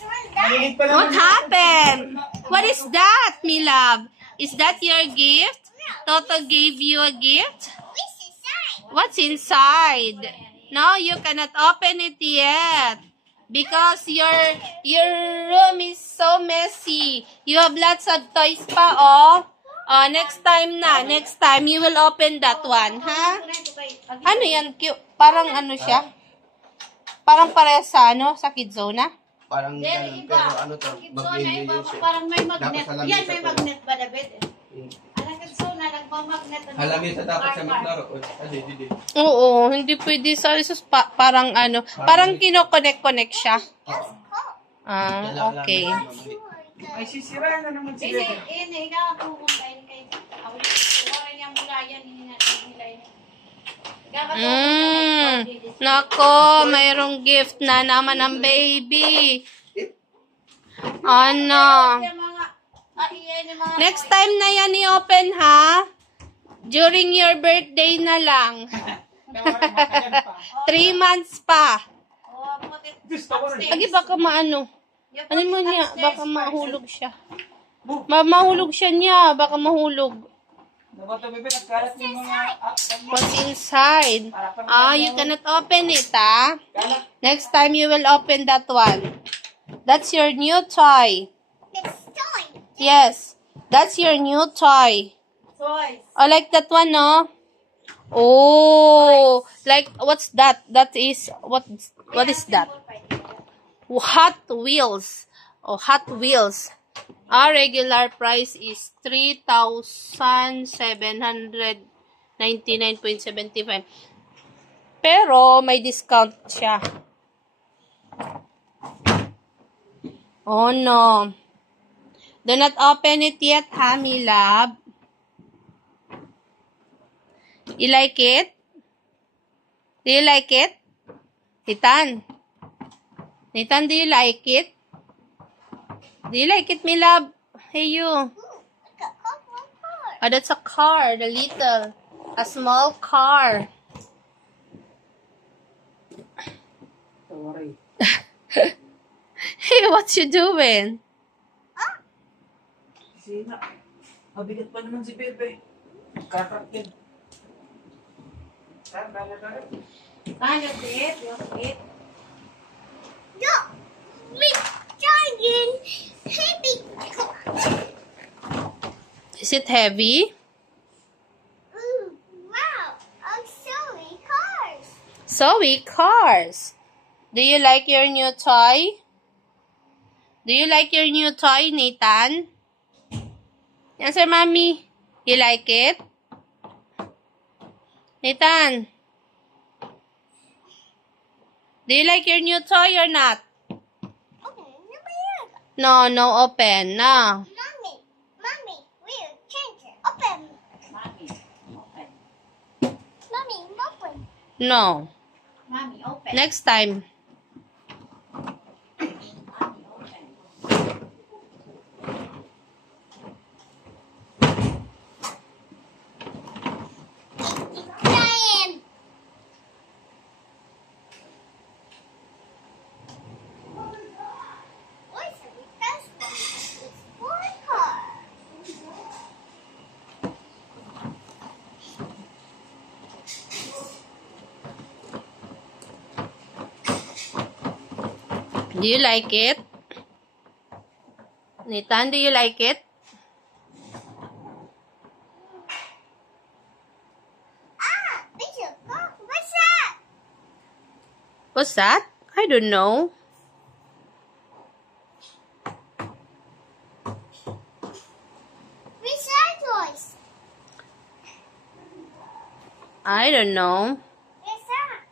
What happened? What is that, me love? Is that your gift? Toto gave you a gift? What's inside? No, you cannot open it yet. Because your room is so messy. You have lots of toys pa, oh. Oh, next time na. Next time, you will open that one, ha? Ano yan? Parang ano siya? Parang parehas sa ano? Sa Kidzona? Parang ganun, pero ano to? Mag-video yun siya. Parang may magnet. Yan, may magnet ba, David? Alam Kidzona, nagmamagnet. Halamit sa dapat sa maglaro. Oo, hindi pwede sa parang ano, parang kino-connect siya. Ah, okay. Ay, sisira na naman sila. Nako, mayroong gift na naman ng baby. Ano? Next time na yan i-open, ha? During your birthday na lang. 3 months pa. Agi, baka maano. Ano mo niya? Baka mahulog siya. Mahulog siya niya. Baka mahulog. What's inside? Ah, you cannot open it, ah. Next time you will open that one. That's your new toy. Yes. That's your new toy. Oh, like that one, no? Oh, like, what's that? That is, what is that? Hot Wheels. Oh, Hot Wheels. Our regular price is 3,799.75. Pero, may discount siya. Oh, no. Do not open it yet, ha, me love? You like it? Do you like it? Titan? Nathan, do you like it? Do you like it, me love? Hey, you. Oh, that's a car. The little. A small car. Hey, what you doing? Sina. Mabigat pa naman si Pepe. Kakakin. Kaya, Beth. Look, big giant heavy cars. Is it heavy? Wow, sorry cars. Zoe cars. Do you like your new toy? Do you like your new toy, Nathan? Answer, mommy. You like it? Nathan? Do you like your new toy or not? No, no open. No. Mommy, we'll change it. Open. Mommy, open. No. Mommy, open. Next time. Giant. What's the best one? It's 4 cars. Do you like it? Nathan, do you like it? There's a car. What's that? What's that? I don't know. What's that toys? I don't know. What's that?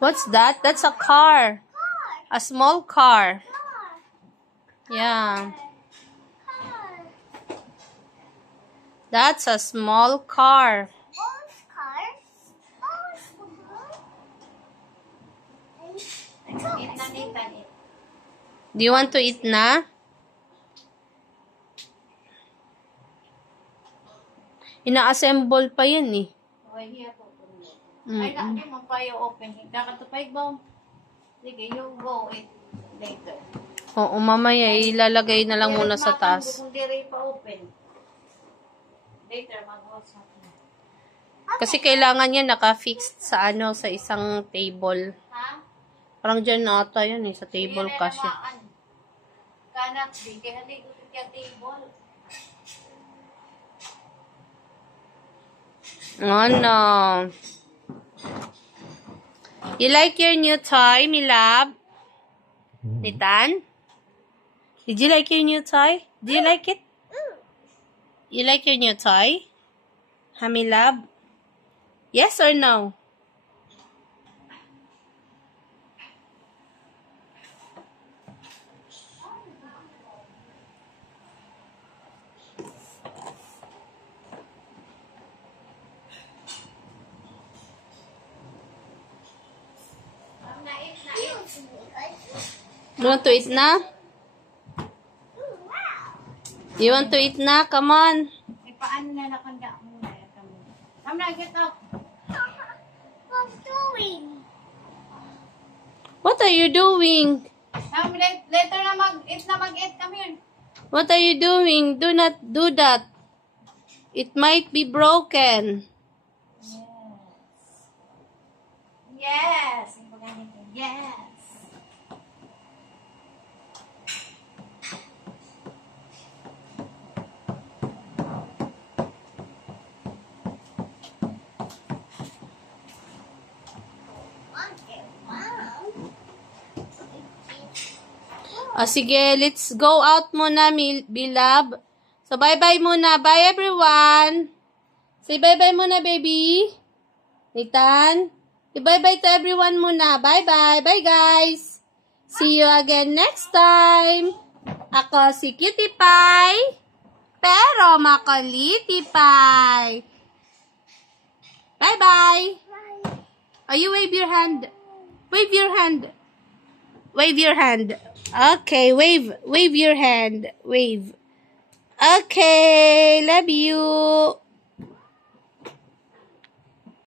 What's that? That's a car. A small car. Yeah. That's a small car. Both cars. Eat na, Nathan. Do you want to eat na? Ina-assemble pa yan eh. Okay, here po. Ay, hindi mo pa yung open. Kakatupay ba? Sige, you go it later. Oo, mamaya ilalagay na lang muna sa taas. Kung di pa open. Later, mag-usap na. Kasi kailangan yan naka-fixed sa ano, sa isang table. Ha? Parang dyan nata yan eh, sa table kasi. Kanat, di. Kaya di ko yung table. Ano? You like your new toy, my love? Nitan? Did you like your new toy? Do you like it? You like your new toy? Ha, my love? Yes or no? You want to eat na? You want to eat na? Come on. Ipaan na nakanda muna. Come na, get up. What doing? What are you doing? Later na mag-eat. Come here. What are you doing? Do not do that. It might be broken. Yes. Yes. Sige, let's go out muna, beloved. So, bye-bye muna. Bye, everyone. Say bye-bye muna, baby. Nitan? Say bye-bye to everyone muna. Bye-bye. Bye, guys. See you again next time. Ako si Cutie Pie. Pero makuliti Pie. Bye-bye. Oh, you wave your hand. Wave your hand. Wave your hand. Okay, wave your hand. Wave. Okay, love you.